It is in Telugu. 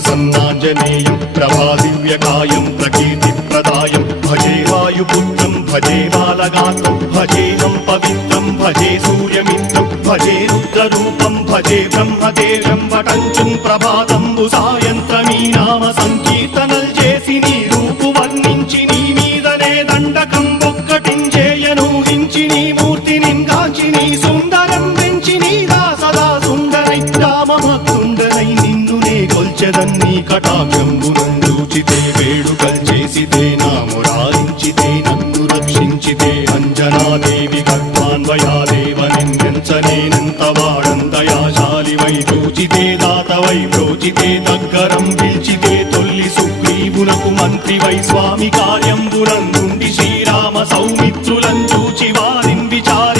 प्रसन्नाञ्जनेयं प्रभादिव्यकायं प्रकीर्तिप्रदायं भजे वायुपुत्रं भजे बालगात्रं भजेऽहं पवित्रं भजे सूर्यमित्रं भजे रुद्ररूपं भजे ब्रह्मदेवं वटञ्चुं ప్రభాతంబు సాయంత్రమీ నామ సంకీర్తనల్ చేసి నీ రూపు వర్ణించి నీ మీదనే దండకం ఒక్కటించేయను హించి నీ మూర్తిని గాంచి నీ సుందరం పెంచి నీ దాసదా సుందరై రామభక్తుండనై నిన్నునే కొల్చెదన్ని కటాక్షంబునందూచితే వేడుకల్ చేసితే నా మురారించితే నన్ను రక్షించితే అంజనాదేవి గర్భాన్వయాదేవ నిందించనేనంత వాడందయాశాలివై చూచితే దాతవై బ్రోచితే దగ్గరం పిలిచితే తొల్లి సుగ్రీవునకు మంత్రివై స్వామి కార్యంబునందుండి శ్రీరామ సౌమిత్రులం చూచి వారిని విచారి